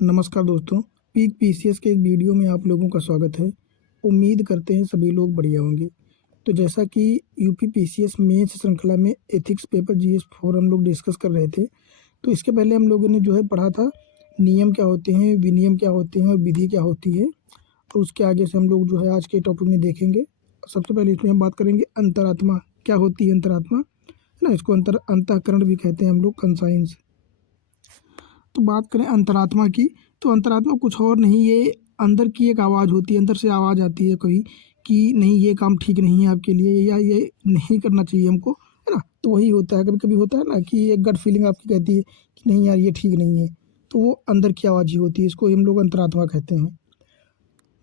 नमस्कार दोस्तों, peak PCS के इस वीडियो में आप लोगों का स्वागत है। उम्मीद करते हैं सभी लोग बढ़िया होंगे। तो जैसा कि यूपी पीसीएस मेंस श्रृंखला में एथिक्स पेपर जीएस 4 हम लोग डिस्कस कर रहे थे। तो इसके पहले हम लोगों ने जो है पढ़ा था नियम क्या होते हैं, विनियम क्या होते हैं और विधि क्या होती है। और उसके आगे से हम लोग जो है आज के टॉपिक में देखेंगे। सबसे पहले इसमें हम बात करेंगे अंतरात्मा क्या होती है। अंतरात्मा है ना, इसको अंतःकरण भी कहते हैं हम लोग, कंसाइंस। तो बात करें अंतरात्मा की, तो अंतरात्मा कुछ और नहीं, ये अंदर की एक आवाज़ होती है। अंदर से आवाज़ आती है कोई कि नहीं ये काम ठीक नहीं है आपके लिए, या ये नहीं करना चाहिए हमको, है ना। तो वही होता है, कभी कभी होता है ना कि एक गट फीलिंग आपकी कहती है कि नहीं यार ये ठीक नहीं है। तो वो अंदर की आवाज़ ही होती है, इसको हम लोग अंतरात्मा कहते हैं।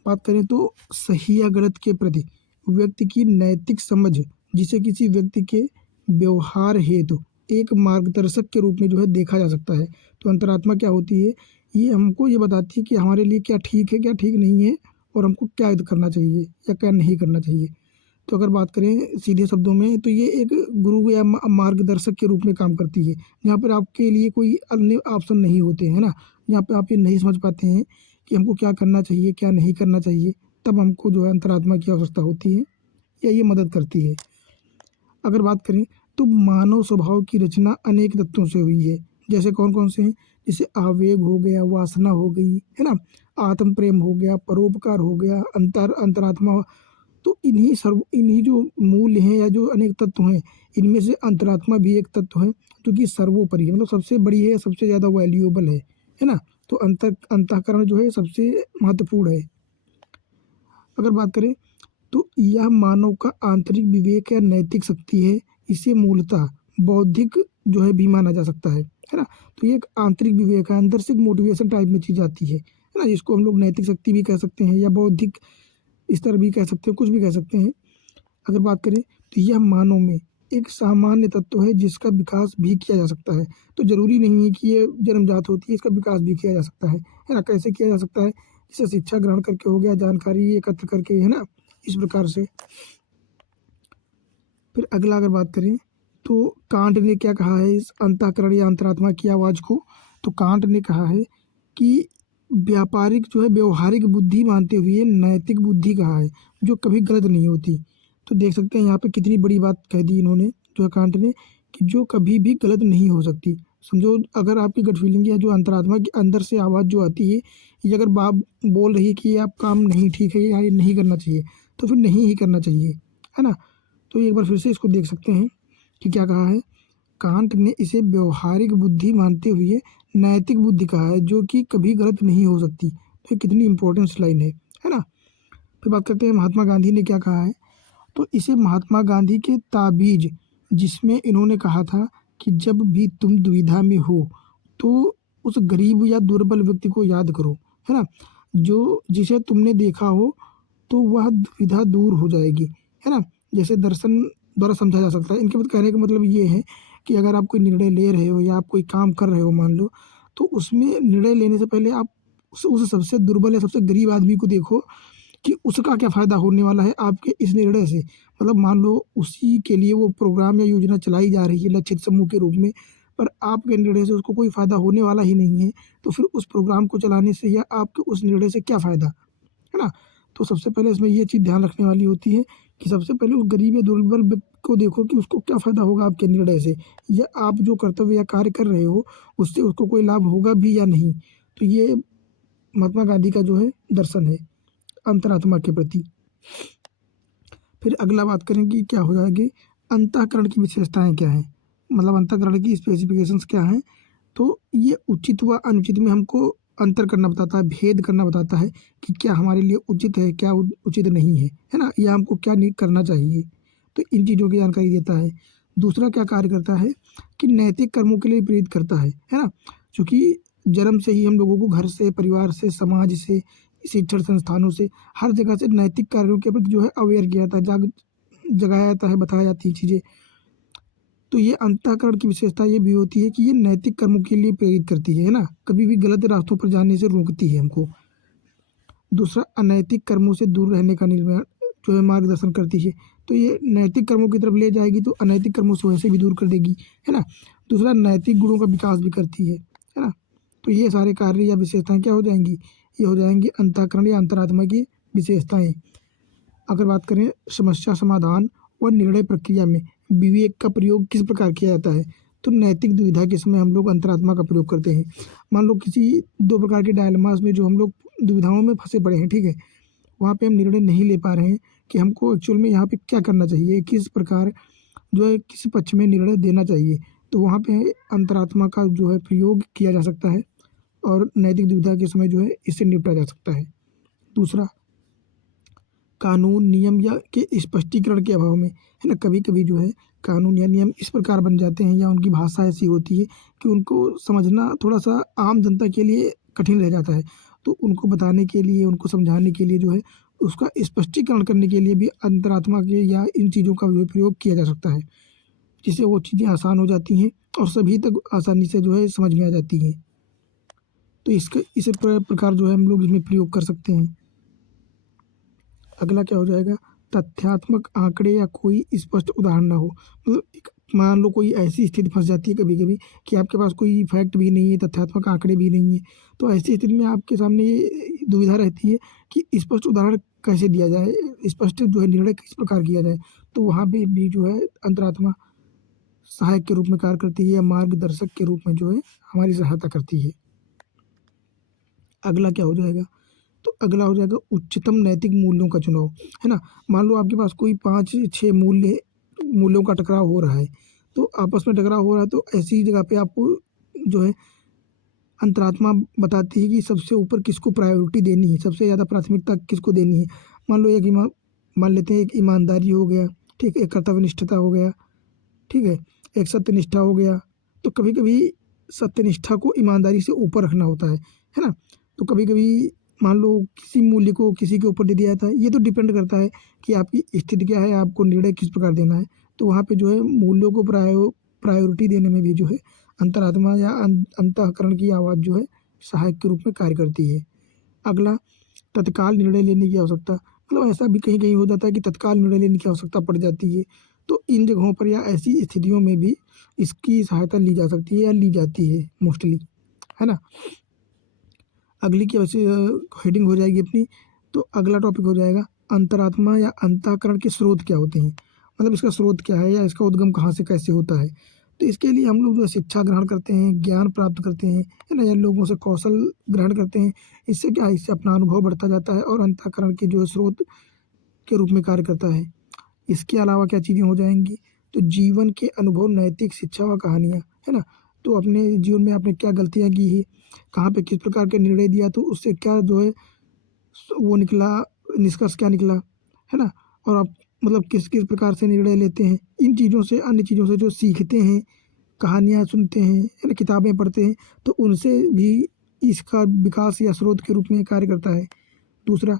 बात करें तो सही या गलत के प्रति व्यक्ति की नैतिक समझ, जिसे किसी व्यक्ति के व्यवहार हेतु एक मार्गदर्शक के रूप में जो है देखा जा सकता है। तो अंतरात्मा क्या होती है, ये हमको ये बताती है कि हमारे लिए क्या ठीक है क्या ठीक नहीं है, और हमको क्या करना चाहिए या क्या नहीं करना चाहिए। तो अगर बात करें सीधे शब्दों में, तो ये एक गुरु या मार्गदर्शक के रूप में काम करती है, जहाँ पर आपके लिए कोई अन्य ऑप्शन नहीं होते हैं ना। जहाँ पे आप ये नहीं समझ पाते हैं कि हमको क्या करना चाहिए क्या नहीं करना चाहिए, तब हमको जो है अंतरात्मा की आवश्यकता होती है या ये मदद करती है। अगर बात करें तो मानव स्वभाव की रचना अनेक तत्वों से हुई है। जैसे कौन कौन से हैं, जैसे आवेग हो गया, वासना हो गई, है ना, आत्म प्रेम हो गया, परोपकार हो गया, अंतरात्मा। तो इन्हीं जो मूल्य हैं या जो अनेक तत्व हैं, इनमें से अंतरात्मा भी एक तत्व है जो कि सर्वोपरि है, मतलब सबसे बड़ी है, सबसे ज़्यादा वैल्यूएबल है ना। तो अंतःकरण जो है सबसे महत्वपूर्ण है। अगर बात करें तो यह मानव का आंतरिक विवेक या नैतिक शक्ति है। इसे मूलतः बौद्धिक जो है भी माना जा सकता है ना। तो ये एक आंतरिक विवेक है, अंदर से एक मोटिवेशन टाइप में चीज़ आती है ना, जिसको हम लोग नैतिक शक्ति भी कह सकते हैं या बौद्धिक स्तर भी कह सकते हैं, कुछ भी कह सकते हैं। अगर बात करें तो यह मानव में एक सामान्य तत्व है जिसका विकास भी किया जा सकता है। तो ज़रूरी नहीं है कि ये जन्मजात होती है, इसका विकास भी किया जा सकता है ना। कैसे किया जा सकता है, जैसे शिक्षा ग्रहण करके हो गया, जानकारी एकत्र करके, है ना, इस प्रकार से। फिर अगला अगर बात करें तो कांट ने क्या कहा है इस अंतःकरण या अंतरात्मा की आवाज़ को। तो कांट ने कहा है कि व्यापारिक जो है व्यवहारिक बुद्धि मानते हुए नैतिक बुद्धि कहा है, जो कभी गलत नहीं होती। तो देख सकते हैं यहाँ पे कितनी बड़ी बात कह दी इन्होंने, जो है कांट ने, कि जो कभी भी गलत नहीं हो सकती। समझो अगर आपकी गट फीलिंग या जो अंतरात्मा के अंदर से आवाज़ जो आती है, ये अगर बाप बोल रही है कि ये आप काम नहीं ठीक है या ये नहीं करना चाहिए, तो फिर नहीं ही करना चाहिए, है ना। तो एक बार फिर से इसको देख सकते हैं कि क्या कहा है। कांट ने इसे व्यवहारिक बुद्धि मानते हुए नैतिक बुद्धि कहा है, जो कि कभी गलत नहीं हो सकती। तो ये कितनी इंपॉर्टेंट लाइन है ना। फिर बात करते हैं महात्मा गांधी ने क्या कहा है। तो इसे महात्मा गांधी के ताबीज, जिसमें इन्होंने कहा था कि जब भी तुम दुविधा में हो तो उस गरीब या दुर्बल व्यक्ति को याद करो, है ना, जो जिसे तुमने देखा हो, तो वह दुविधा दूर हो जाएगी, है ना। जैसे दर्शन द्वारा समझा जा सकता है। इनके मतलब कहने का मतलब ये है कि अगर आप कोई निर्णय ले रहे हो या आप कोई काम कर रहे हो मान लो, तो उसमें निर्णय लेने से पहले आप उस सबसे दुर्बल या सबसे गरीब आदमी को देखो कि उसका क्या फ़ायदा होने वाला है आपके इस निर्णय से। मतलब मान लो उसी के लिए वो प्रोग्राम या योजना चलाई जा रही है लक्षित समूह के रूप में, पर आपके निर्णय से उसको कोई फ़ायदा होने वाला ही नहीं है, तो फिर उस प्रोग्राम को चलाने से या आपके उस निर्णय से क्या फ़ायदा, है ना। तो सबसे पहले इसमें ये चीज़ ध्यान रखने वाली होती है कि सबसे पहले उस गरीब या दुर्बल व्यक्ति को देखो कि उसको क्या फ़ायदा होगा आपके निर्णय से, या आप जो कर्तव्य या कार्य कर रहे हो उससे उसको कोई लाभ होगा भी या नहीं। तो ये महात्मा गांधी का जो है दर्शन है अंतरात्मा के प्रति। फिर अगला बात करेंगे क्या हो जाएगी, अंतःकरण की विशेषताएं क्या हैं, मतलब अंतःकरण की स्पेसिफिकेशंस क्या हैं। तो ये उचित व अनुचित में हमको अंतर करना बताता है, भेद करना बताता है कि क्या हमारे लिए उचित है क्या उचित नहीं है ना, या हमको क्या नहीं करना चाहिए। तो इन चीज़ों की जानकारी देता है। दूसरा क्या कार्य करता है कि नैतिक कर्मों के लिए प्रेरित करता है ना। क्योंकि जन्म से ही हम लोगों को घर से, परिवार से, समाज से, शिक्षण संस्थानों से, हर जगह से नैतिक कार्यों के प्रति जो है अवेयर किया जाता है, जगाया जाता है, बताया जाती है चीज़ें। तो ये अंतःकरण की विशेषता ये भी होती है कि ये नैतिक कर्मों के लिए प्रेरित करती है ना, कभी भी गलत रास्तों पर जाने से रोकती है हमको। दूसरा अनैतिक कर्मों से दूर रहने का निर्माण जो है मार्गदर्शन करती है। तो ये नैतिक कर्मों की तरफ ले जाएगी तो अनैतिक कर्मों से वैसे भी दूर कर देगी, है ना। दूसरा नैतिक गुणों का विकास भी करती है ना। तो ये सारे कार्य या विशेषताएं क्या हो जाएंगी, ये हो जाएंगी अंतःकरण या अंतरात्मा की विशेषताएं। अगर बात करें समस्या समाधान और निर्णय प्रक्रिया में विवेक का प्रयोग किस प्रकार किया जाता है, तो नैतिक दुविधा के समय हम लोग अंतरात्मा का प्रयोग करते हैं। मान लो किसी दो प्रकार के डायलेमास में जो हम लोग दुविधाओं में फंसे पड़े हैं, ठीक है, वहाँ पे हम निर्णय नहीं ले पा रहे हैं कि हमको एक्चुअल में यहाँ पे क्या करना चाहिए, किस प्रकार जो है किस पक्ष में निर्णय देना चाहिए, तो वहाँ पे अंतरात्मा का जो है प्रयोग किया जा सकता है और नैतिक दुविधा के समय जो है इससे निपटा जा सकता है। दूसरा, कानून नियम या के स्पष्टीकरण के अभाव में, है ना, कभी कभी जो है कानून या नियम इस प्रकार बन जाते हैं या उनकी भाषा ऐसी होती है कि उनको समझना थोड़ा सा आम जनता के लिए कठिन रह जाता है। तो उनको बताने के लिए, उनको समझाने के लिए जो है उसका स्पष्टीकरण करने के लिए भी अंतरात्मा के या इन चीज़ों का जो प्रयोग किया जा सकता है, जिससे वो चीज़ें आसान हो जाती हैं और सभी तक आसानी से जो है समझ में आ जाती हैं। तो इसका इस प्रकार जो है हम लोग इसमें प्रयोग कर सकते हैं। अगला क्या हो जाएगा, तथ्यात्मक आंकड़े या कोई स्पष्ट उदाहरण ना हो। मतलब मान लो कोई ऐसी स्थिति फंस जाती है कभी कभी कि आपके पास कोई फैक्ट भी नहीं है, तथ्यात्मक आंकड़े भी नहीं है, तो ऐसी स्थिति में आपके सामने ये दुविधा रहती है कि स्पष्ट उदाहरण कैसे दिया जाए, स्पष्ट जो है निर्णय किस प्रकार किया जाए। तो वहाँ पे भी जो है अंतरात्मा सहायक के रूप में कार्य करती है या मार्गदर्शक के रूप में जो है हमारी सहायता करती है। अगला क्या हो जाएगा, तो अगला हो जाएगा उच्चतम नैतिक मूल्यों का चुनाव, है ना। मान लो आपके पास कोई 5-6 मूल्यों का टकराव हो रहा है, तो आपस में टकराव हो रहा है, तो ऐसी जगह पे आपको जो है अंतरात्मा बताती है कि सबसे ऊपर किसको प्रायोरिटी देनी है, सबसे ज़्यादा प्राथमिकता किसको देनी है। मान लो मान लेते हैं एक ईमानदारी हो गया, ठीक, एक कर्तव्यनिष्ठता हो गया, ठीक है, एक सत्यनिष्ठा हो गया। तो कभी कभी सत्यनिष्ठा को ईमानदारी से ऊपर रखना होता है ना। तो कभी कभी मान लो किसी मूल्य को किसी के ऊपर दे दिया जाता है, ये तो डिपेंड करता है कि आपकी स्थिति क्या है, आपको निर्णय किस प्रकार देना है। तो वहाँ पे जो है मूल्यों को प्रायोरिटी देने में भी जो है अंतरात्मा या अंतःकरण की आवाज़ जो है सहायक के रूप में कार्य करती है। अगला, तत्काल निर्णय लेने की आवश्यकता, मतलब ऐसा भी कहीं कहीं हो जाता है कि तत्काल निर्णय लेने की आवश्यकता पड़ जाती है। तो इन जगहों पर या ऐसी स्थितियों में भी इसकी सहायता ली जा सकती है या ली जाती है मोस्टली, है ना। अगली की वैसे हेडिंग हो जाएगी अपनी, तो अगला टॉपिक हो जाएगा अंतरात्मा या अंतःकरण के स्रोत क्या होते हैं, मतलब इसका स्रोत क्या है या इसका उद्गम कहाँ से कैसे होता है। तो इसके लिए हम लोग जो है शिक्षा ग्रहण करते हैं, ज्ञान प्राप्त करते हैं, है ना, या लोगों से कौशल ग्रहण करते हैं। इससे क्या है, इससे अपना अनुभव बढ़ता जाता है और अंतःकरण के जो है स्रोत के रूप में कार्य करता है। इसके अलावा क्या चीज़ें हो जाएंगी, तो जीवन के अनुभव, नैतिक शिक्षा व कहानियाँ, है ना। तो अपने जीवन में आपने क्या गलतियाँ की है, कहाँ पे किस प्रकार के निर्णय दिया, तो उससे क्या जो है वो निकला, निष्कर्ष क्या निकला, है ना। और आप मतलब किस किस प्रकार से निर्णय लेते हैं, इन चीज़ों से, अन्य चीज़ों से जो सीखते हैं, कहानियाँ सुनते हैं, है ना, किताबें पढ़ते हैं, तो उनसे भी इसका विकास या स्रोत के रूप में कार्य करता है। दूसरा,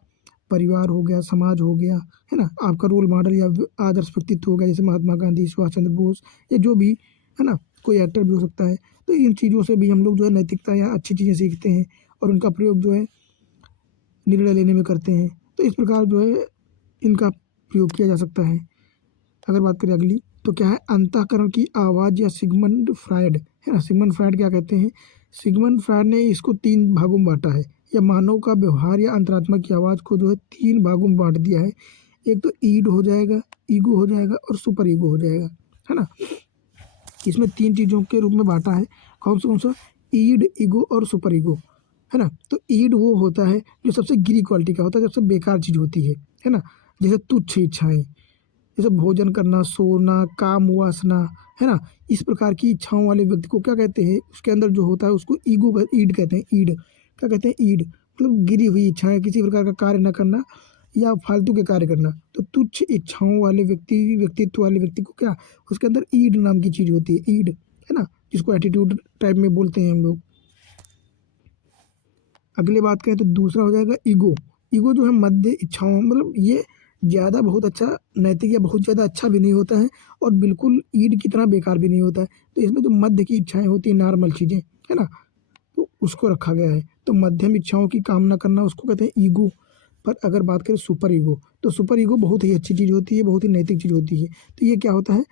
परिवार हो गया, समाज हो गया, है ना, आपका रोल मॉडल या आदर्श व्यक्तित्व हो गया, जैसे महात्मा गांधी, सुभाष चंद्र बोस, या जो भी, है ना, कोई एक्टर भी हो सकता है। तो इन चीज़ों से भी हम लोग जो है नैतिकता या अच्छी चीज़ें सीखते हैं और उनका प्रयोग जो है निर्णय लेने में करते हैं। तो इस प्रकार जो है इनका प्रयोग किया जा सकता है। अगर बात करें अगली, तो क्या है अंतःकरण की आवाज़ या सिगमंड फ्रायड, है ना। सिगमंड फ्रायड क्या कहते हैं, सिगमंड फ्रायड ने इसको 3 भागों में बांटा है, या मानव का व्यवहार या अंतरात्मा की आवाज़ को जो है 3 भागों में बांट दिया है। एक तो ईड हो जाएगा, ईगो हो जाएगा और सुपर ईगो हो जाएगा, है ना। इसमें 3 चीज़ों के रूप में बांटा है। कौन सा, ईड, ईगो और सुपर ईगो, है ना। तो ईड वो होता है जो सबसे गिरी क्वालिटी का होता है, सबसे बेकार चीज़ होती है ना। जैसे तुच्छ इच्छाएं, जैसे भोजन करना, सोना, काम वासना, है ना, इस प्रकार की इच्छाओं वाले व्यक्ति को क्या कहते हैं, उसके अंदर जो होता है उसको ईड कहते हैं। ईड क्या कहते हैं, ईड मतलब गिरी हुई इच्छाएं, किसी प्रकार का कार्य न करना या फालतू के कार्य करना। तो तुच्छ इच्छाओं वाले व्यक्तित्व वाले व्यक्ति को क्या, उसके अंदर ईड नाम की चीज़ होती है, ईड, है ना, जिसको एटीट्यूड टाइप में बोलते हैं हम लोग। अगले बात करें तो दूसरा हो जाएगा ईगो। ईगो जो है मध्य इच्छाओं, मतलब ये ज़्यादा बहुत अच्छा नैतिक या बहुत ज़्यादा अच्छा भी नहीं होता है और बिल्कुल ईड की तरह बेकार भी नहीं होता है। तो इसमें जो मध्य की इच्छाएं होती हैं, नॉर्मल चीज़ें, है ना, तो उसको रखा गया है। तो मध्यम इच्छाओं की कामना करना उसको कहते हैं ईगो। पर अगर बात करें सुपर ईगो, तो सुपर ईगो बहुत ही अच्छी चीज़ होती है, बहुत ही नैतिक चीज़ होती है। तो ये क्या होता है,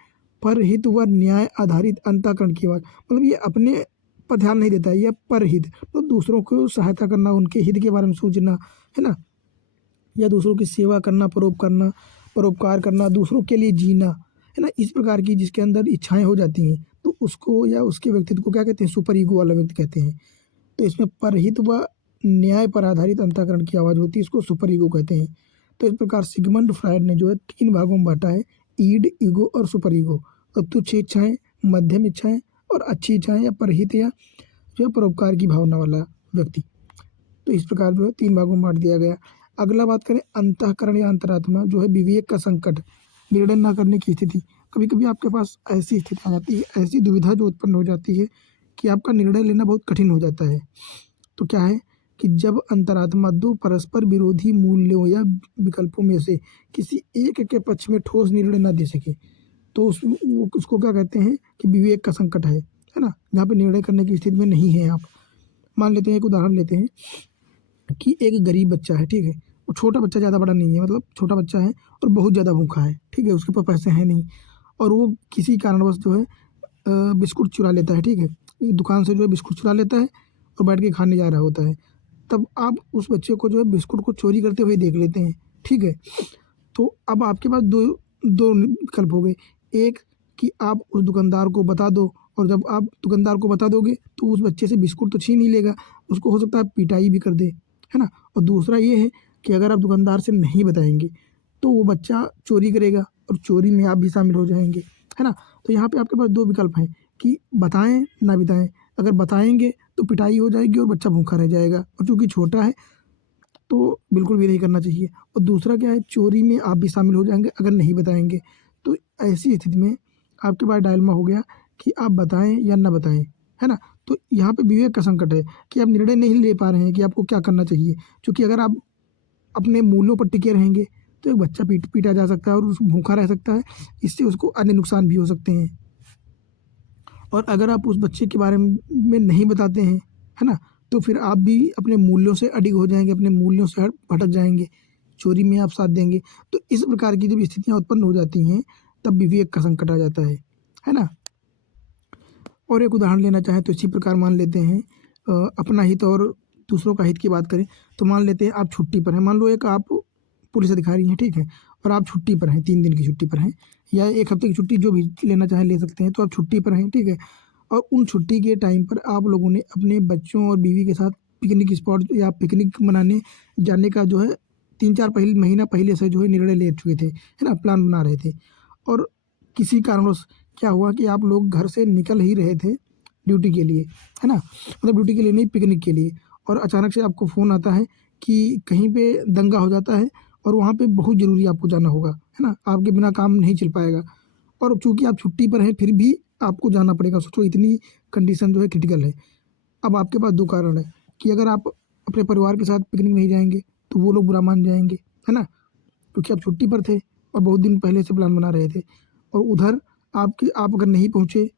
परहित व न्याय आधारित अंतःकरण की आवाज़, मतलब ये अपने पर ध्यान नहीं देता है, या परहित तो दूसरों को सहायता करना, उनके हित के बारे में सोचना, है ना, या दूसरों की सेवा करना, परोपकार करना, दूसरों के लिए जीना, है ना, इस प्रकार की जिसके अंदर इच्छाएं हो जाती हैं तो उसको या उसके व्यक्तित्व को क्या कहते हैं, सुपर ईगो वाला व्यक्ति कहते हैं। तो इसमें परहित व न्याय पर आधारित अंतःकरण की आवाज़ होती है, इसको सुपर ईगो कहते हैं। तो इस प्रकार सिगमंड फ्रायड ने जो है 3 भागों में बांटा है, ईड, ईगो और सुपर ईगो। और तुच्छ इच्छाएं, मध्यम इच्छाएं और अच्छी इच्छाएं, या परहित या जो है परोपकार की भावना वाला व्यक्ति। तो इस प्रकार जो है 3 भागों में बांट दिया गया। अगला बात करें अंतःकरण या अंतरात्मा, जो है विवेक का संकट, निर्णय न करने की स्थिति। कभी कभी आपके पास ऐसी स्थिति आ जाती है, ऐसी दुविधा जो उत्पन्न हो जाती है कि आपका निर्णय लेना बहुत कठिन हो जाता है। तो क्या है कि जब अंतरात्मा 2 परस्पर विरोधी मूल्यों या विकल्पों में से किसी एक के पक्ष में ठोस निर्णय न दे सके, तो उसको क्या कहते हैं कि विवेक का संकट है ना, जहाँ पे निर्णय करने की स्थिति में नहीं है आप। मान लेते हैं, एक उदाहरण लेते हैं कि एक गरीब बच्चा है, ठीक है, वो छोटा बच्चा, ज़्यादा बड़ा नहीं है, मतलब छोटा बच्चा है और बहुत ज़्यादा भूखा है, ठीक है, उसके पास पैसे हैं नहीं, और वो किसी कारणवश जो है बिस्कुट चुरा लेता है, ठीक है, दुकान से जो है बिस्कुट चुरा लेता है और बैठ के खाने जा रहा होता है। तब आप उस बच्चे को जो है बिस्कुट को चोरी करते हुए देख लेते हैं, ठीक है। तो अब आपके पास दो दो विकल्प हो गए। एक कि आप उस दुकानदार को बता दो, और जब आप दुकानदार को बता दोगे तो उस बच्चे से बिस्कुट तो छीन ही लेगा, उसको हो सकता है पिटाई भी कर दे, है ना। और दूसरा ये है कि अगर आप दुकानदार से नहीं बताएंगे तो वो बच्चा चोरी करेगा और चोरी में आप भी शामिल हो जाएंगे, है ना। तो यहाँ पे आपके पास 2 विकल्प हैं कि बताएं ना बताएं। अगर बताएंगे तो पिटाई हो जाएगी और बच्चा भूखा रह जाएगा, और चूंकि छोटा है तो बिल्कुल भी नहीं करना चाहिए। और दूसरा क्या है, चोरी में आप भी शामिल हो जाएंगे अगर नहीं बताएंगे। तो ऐसी स्थिति में आपके पास डायलेमा हो गया कि आप बताएं या ना बताएं, है ना। तो यहाँ पे विवेक का संकट है कि आप निर्णय नहीं ले पा रहे हैं कि आपको क्या करना चाहिए, क्योंकि अगर आप अपने मूल्यों पर टिके रहेंगे तो एक बच्चा पीटा जा सकता है और उस भूखा रह सकता है, इससे उसको अन्य नुकसान भी हो सकते हैं। और अगर आप उस बच्चे के बारे में नहीं बताते हैं, है ना, तो फिर आप भी अपने मूल्यों से अडिग हो जाएंगे, अपने मूल्यों से भटक जाएंगे, चोरी में आप साथ देंगे। तो इस प्रकार की जब स्थितियाँ उत्पन्न हो जाती हैं तब विवेक का संकट आ जाता है ना। और एक उदाहरण लेना चाहें तो इसी प्रकार मान लेते हैं, अपना हित और दूसरों का हित की बात करें तो मान लेते हैं आप छुट्टी पर हैं। मान लो एक आप पुलिस अधिकारी हैं, ठीक है, और आप छुट्टी पर हैं, 3 दिन की छुट्टी पर हैं, या 1 हफ्ते की छुट्टी जो भी लेना चाहें ले सकते हैं। तो आप छुट्टी पर हैं, ठीक है, और उन छुट्टी के टाइम पर आप लोगों ने अपने बच्चों और बीवी के साथ पिकनिक स्पॉट या पिकनिक मनाने जाने का जो है 3-4 महीना पहले से जो है निर्णय ले चुके थे, है ना, प्लान बना रहे थे। और किसी कारणवश क्या हुआ कि आप लोग घर से निकल ही रहे थे ड्यूटी के लिए, है ना, मतलब ड्यूटी के लिए नहीं, पिकनिक के लिए, और अचानक से आपको फ़ोन आता है कि कहीं पे दंगा हो जाता है और वहाँ पे बहुत ज़रूरी आपको जाना होगा, है ना, आपके बिना काम नहीं चल पाएगा। और चूँकि आप छुट्टी पर हैं फिर भी आपको जाना पड़ेगा। सोचो इतनी कंडीशन जो है क्रिटिकल है। अब आपके पास 2 कारण है कि अगर आप अपने परिवार के साथ पिकनिक नहीं जाएँगे तो वो लोग बुरा मान जाएँगे, है ना, क्योंकि आप छुट्टी पर थे और बहुत दिन पहले से प्लान बना रहे थे। और उधर आप अगर नहीं पहुँचे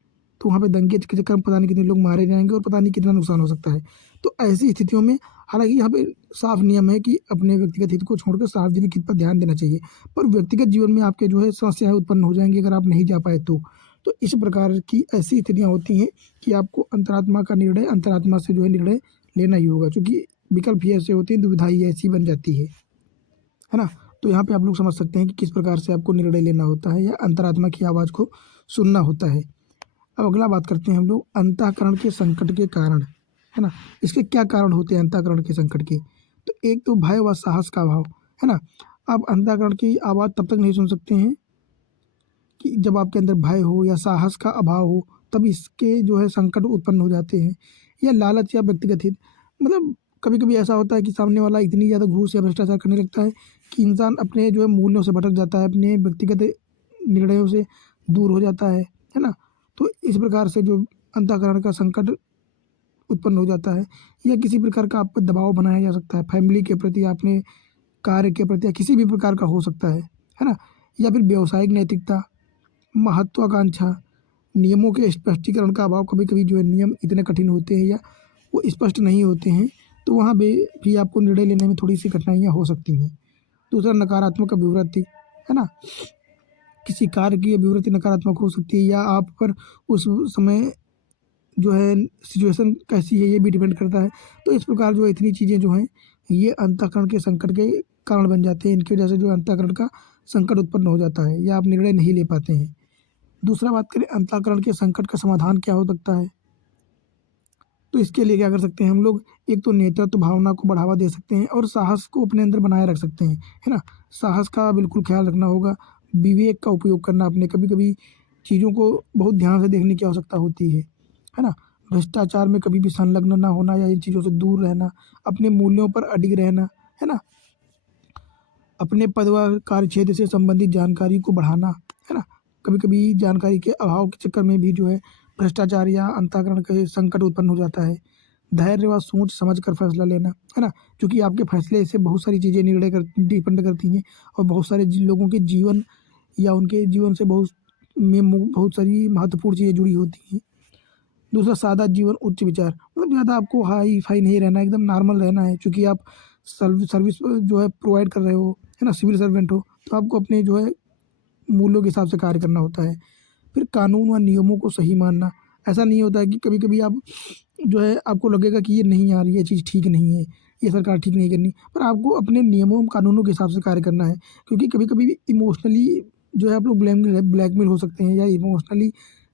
तो वहाँ पे दंगे के चक्कर में पता नहीं कितने लोग मारे जाएंगे और पता नहीं कितना नुकसान हो सकता है। तो ऐसी स्थितियों में हालांकि यहाँ पे साफ नियम है कि अपने व्यक्तिगत हित को छोड़कर सार्वजनिक हित पर ध्यान देना चाहिए, पर व्यक्तिगत जीवन में आपके जो है समस्याएं उत्पन्न हो जाएंगी अगर आप नहीं जा पाए तो इस प्रकार की ऐसी स्थितियाँ होती हैं कि आपको अंतरात्मा का निर्णय, अंतरात्मा से जो है निर्णय लेना ही होगा, क्योंकि विकल्प ही ऐसे होते हैं, दुविधा ही ऐसी बन जाती है ना। तो यहाँ पे आप लोग समझ सकते हैं कि किस प्रकार से आपको निर्णय लेना होता है या अंतरात्मा की आवाज़ को सुनना होता है। अब अगला बात करते हैं हम लोग अंतःकरण के संकट के कारण, है ना। इसके क्या कारण होते हैं अंतःकरण के संकट के? तो एक तो भय व साहस का अभाव, है ना। आप अंतःकरण की आवाज़ तब तक नहीं सुन सकते हैं कि जब आपके अंदर भय हो या साहस का अभाव हो, तब इसके जो है संकट उत्पन्न हो जाते हैं। या लालच या व्यक्तिगत हित, मतलब कभी कभी ऐसा होता है कि सामने वाला इतनी ज़्यादा घूस या भ्रष्टाचार करने लगता है कि इंसान अपने जो है मूल्यों से भटक जाता है, अपने व्यक्तिगत निर्णयों से दूर हो जाता है ना। तो इस प्रकार से जो अंतःकरण का संकट उत्पन्न हो जाता है, या किसी प्रकार का आप पर दबाव बनाया जा सकता है, फैमिली के प्रति, अपने कार्य के प्रति, या किसी भी प्रकार का हो सकता है ना। या फिर व्यावसायिक नैतिकता, महत्वाकांक्षा, नियमों के स्पष्टीकरण का अभाव। कभी कभी जो है नियम इतने कठिन होते हैं या वो स्पष्ट नहीं होते हैं, तो वहाँ पे भी आपको निर्णय लेने में थोड़ी सी कठिनाइयाँ हो सकती हैं। दूसरा नकारात्मक अभिवृत्ति, है ना, किसी कार्य की अभिवृत्ति नकारात्मक हो सकती है, या आप पर उस समय जो है सिचुएशन कैसी है ये भी डिपेंड करता है। तो इस प्रकार जो है इतनी चीज़ें जो हैं ये अंतःकरण के संकट के कारण बन जाते हैं। इनकी वजह से जो अंतःकरण का संकट उत्पन्न हो जाता है या आप निर्णय नहीं ले पाते हैं। दूसरा बात करें अंतःकरण के संकट का समाधान क्या हो सकता है, तो इसके लिए क्या कर सकते हैं हम लोग, एक तो नेतृत्व भावना को बढ़ावा दे सकते हैं और साहस को अपने अंदर बनाए रख सकते हैं, है ना। साहस का बिल्कुल ख्याल रखना होगा, विवेक का उपयोग करना, अपने कभी कभी चीज़ों को बहुत ध्यान से देखने की आवश्यकता होती है ना। भ्रष्टाचार में कभी भी संलग्न ना होना या इन चीज़ों से दूर रहना, अपने मूल्यों पर अडिग रहना, है ना। अपने पद व कार्यक्षेत्र से संबंधित जानकारी को बढ़ाना, है ना। कभी कभी जानकारी के अभाव के चक्कर में भी जो है भ्रष्टाचार या अंतःकरण के संकट उत्पन्न हो जाता है। धैर्य व सोच समझ कर फैसला लेना, है ना, क्योंकि आपके फैसले से बहुत सारी चीज़ें निर्णय कर डिपेंड करती हैं और बहुत सारे लोगों के जीवन या उनके जीवन से बहुत सारी महत्वपूर्ण चीज़ें जुड़ी होती हैं। दूसरा सादा जीवन उच्च विचार, मतलब ज़्यादा आपको हाई फाई नहीं रहना, एकदम नॉर्मल रहना है, क्योंकि आप सर्विस जो है प्रोवाइड कर रहे हो, है ना, सिविल सर्वेंट हो, तो आपको अपने जो है मूल्यों के हिसाब से कार्य करना होता है। फिर कानून व नियमों को सही मानना, ऐसा नहीं होता है कि कभी कभी आप जो है आपको लगेगा कि ये नहीं आ रही है चीज़, ठीक नहीं है, ये सरकार ठीक नहीं करनी, पर आपको अपने नियमों कानूनों के हिसाब से कार्य करना है। क्योंकि कभी कभी इमोशनली जो है आप लोग ब्लैकमेल हो सकते हैं या इमोशनली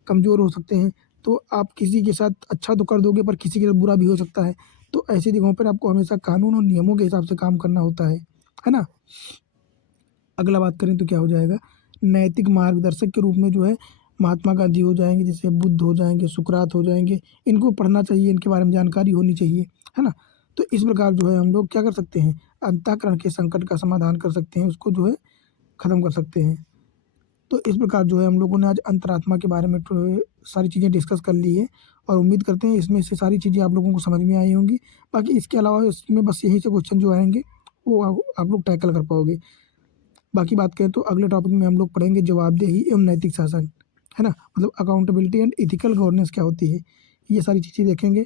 कमज़ोर हो सकते हैं। तो आप किसी के साथ अच्छा तो कर दोगे पर किसी के साथ बुरा भी हो सकता है। तो ऐसी जगहों पर आपको हमेशा कानून और नियमों के हिसाब से काम करना होता है ना। अगला बात करें तो क्या हो जाएगा, नैतिक मार्गदर्शक के रूप में जो है महात्मा गांधी हो जाएंगे, जैसे बुद्ध हो जाएंगे, सुकरात हो जाएंगे, इनको पढ़ना चाहिए, इनके बारे में जानकारी होनी चाहिए, है ना। तो इस प्रकार जो है हम लोग क्या कर सकते हैं, अंतःकरण के संकट का समाधान कर सकते हैं, उसको जो है ख़त्म कर सकते हैं। तो इस प्रकार जो है हम लोगों ने आज अंतरात्मा के बारे में सारी चीज़ें डिस्कस कर ली है और उम्मीद करते हैं इसमें से सारी चीज़ें आप लोगों को समझ में आई होंगी। बाकी इसके अलावा इसमें बस यही से क्वेश्चन जो आएंगे वो आप लोग टैकल कर पाओगे। बाकी बात करें तो अगले टॉपिक में हम लोग पढ़ेंगे जवाबदेही एवं नैतिक शासन, है ना, मतलब अकाउंटेबिलिटी एंड इथिकल गवर्नेंस क्या होती है, ये सारी चीज़ें देखेंगे।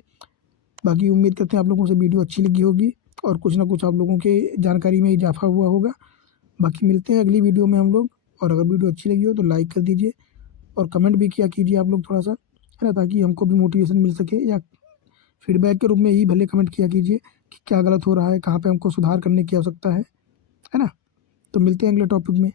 बाकी उम्मीद करते हैं आप लोगों से वीडियो अच्छी लगी होगी और कुछ ना कुछ आप लोगों के जानकारी में इजाफा हुआ होगा। बाकी मिलते हैं अगली वीडियो में हम लोग, और अगर वीडियो अच्छी लगी हो तो लाइक कर दीजिए और कमेंट भी किया कीजिए आप लोग थोड़ा सा, है ना, ताकि हमको भी मोटिवेशन मिल सके, या फीडबैक के रूप में ही भले कमेंट किया कीजिए कि क्या गलत हो रहा है, कहाँ पे हमको सुधार करने की आवश्यकता है ना। तो मिलते हैं अगले टॉपिक में।